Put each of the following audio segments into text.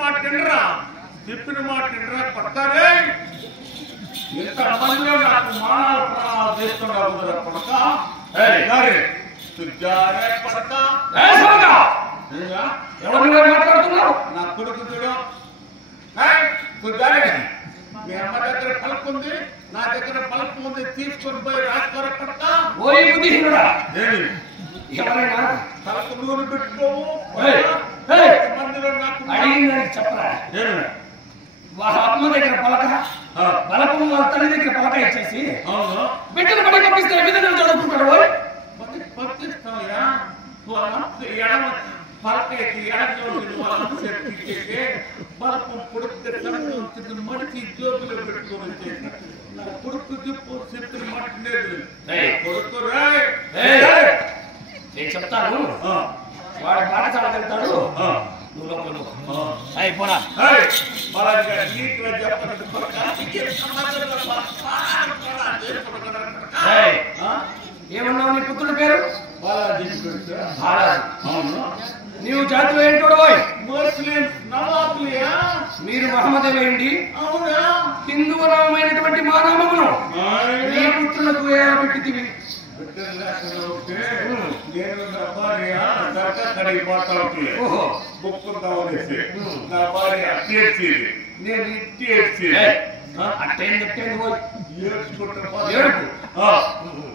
మాట పడతారే ఇంతమందిలో నాకు మానవ చేస్తున్నావు పడక పడక ఎవరు మాట్లాడుతున్నావు నా కొడుకు చూడు మీ అమ్మ దగ్గర పలుపు ఉంది నా దగ్గర పలుపు ఉంది తీసుకొని పోయి రాసుకోరా పడక ఎవరైనా తలకు నూనె పెట్టుకోవు మందిలో నాకు అడిగిందని చెప్పరా అమ్మ దగ్గర పలక బలపం వాళ్ళ తల్లి దగ్గర పలక ఇచ్చేసి బిడ్డను పడి పంపిస్తే విధంగా చదువుకుంటాడు పంపిస్తాయా పలక బలపం కొడుకు మడిచి జోబులో పెట్టుకోవచ్చు నా కొడుకు చెప్పు చెప్పిన మాట లేదు కొడుకు నేను చెప్తాను వాడు పాఠశాల వెళ్తాడు నువ్వు లోపల పోనా ఏమన్నావు నీ పుత్రుడి పేరు నీవు జాతిలో ఏంటోడు మీరు మహమ్మదేలేండి హిందువు నామైనటువంటి మా నామమును నీ పుత్రులకు పెట్టి నేను నా భార్య కడిగి మాట్లాడుతుంది బొక్కుందామనేసి నా భార్య అట్టేసి నేను ఇట్టి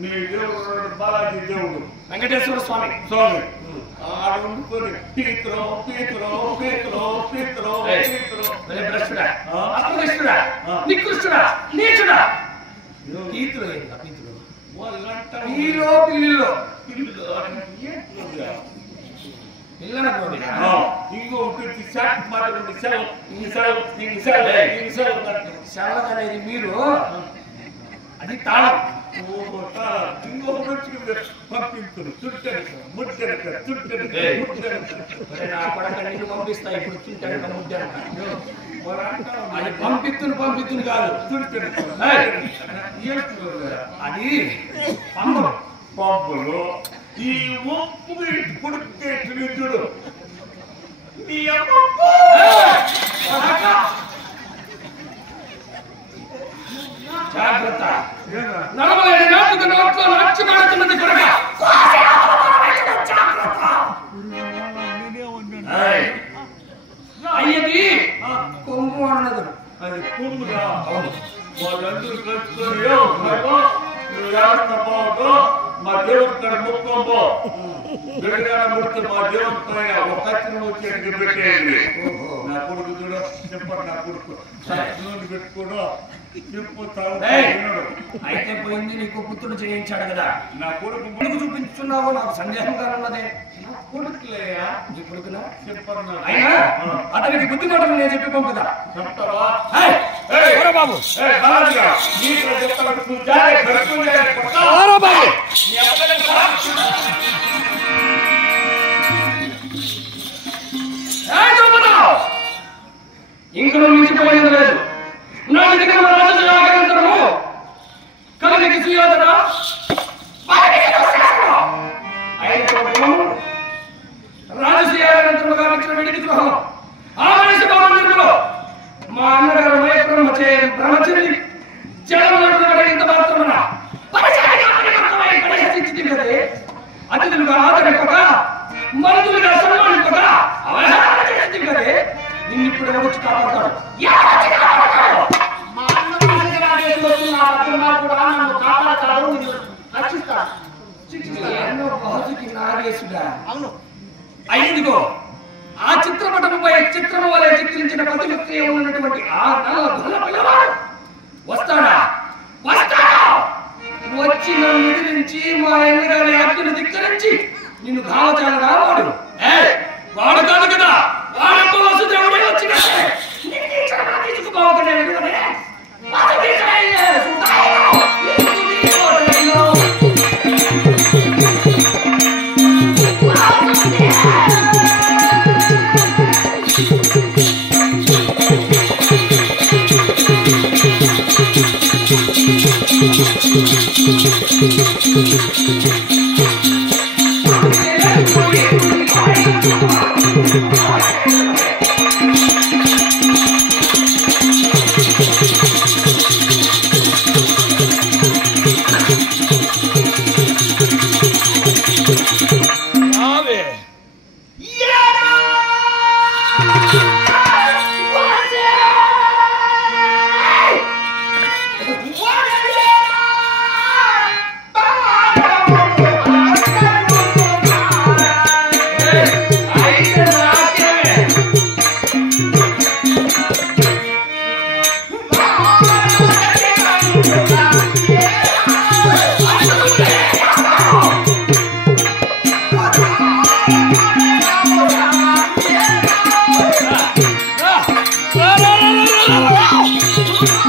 నీ దేవుడు బాలాజీ దేవుడు వెంకటేశ్వర స్వామి ఆడుకొని పీతురో పీతురో పీతురో పీతురో భ్రష్టుడా అపవిష్టుడా నికృష్టుడా నీచుడా పీతురు పిల్లిలో పిల్లిలో అనేది మీరు అది తాళం పంపిస్తా ఇప్పుడు చుట్టెనక ముద్దెనక అది పంపిత్తును కాదు అది పంపులు ఈ ఉప్పు పుడితే చూడు నీ జాగ్రత్త నడవలేని నాటుకు నోట్లో నచ్చుకున్నది కొరక అయ్యది కొంగు అన్నది అది కొమ్ముగా అవును వాళ్ళందరూ కలుసుకొని మా దేవుడు ఇక్కడ ముక్కోబో బిడ్డగా ముడితే మా దేవుడు పైన ఒక కత్తిని వచ్చి పెట్టేయండి నా కొడుకు చూడ చెప్పండి నా కొడుకు పెట్టుకోడు అయితే పోయింది నీకు పుత్రుడు చేయించాడు కదా నా కొడుకు ముందుకు చూపించున్నావు నాకు సందేహంగా ఉన్నదే కొడుకులేయా నీ కొడుకునా చెప్పండి అయినా అతనికి బుద్ధి మాటలు నేను చెప్పి పంపుదా చెప్తావా బాబు ఇంకను మించిపోయింది లేదు నాటి దగ్గర రాజు కలిగి సుయోధన రాజశ్రీయంత్రము గావించిన వెడికి ద్రోహం ఆ మనిషి భవనంలో మా అన్నగారు బ్రహ్మచర్య జలములు ఇంత మాత్రమున పరిహసించింది అతిథులుగా ఆదరింపక మరుదులుగా సన్మానింపక అవహేళన చేసింది కదే నిన్నిప్పుడు వచ్చి కాపాడతాడు అయినదిగో ఆ చిత్రపటముపై చిత్రము వలె చిత్రించిన ప్రతిమూర్తి ఉన్నటువంటి ఆ నల్ల గొల్ల పిల్లవాడు వస్తాడా వచ్చి నన్ను ఎదిరించి మా అన్నగారి ఆజ్ఞను ధిక్కరించి నిన్ను భావచాలగా వాడు కాదు కదా వాడు వసుదేవుడే వచ్చిన తీసుకోవాలి Thank you. ఆ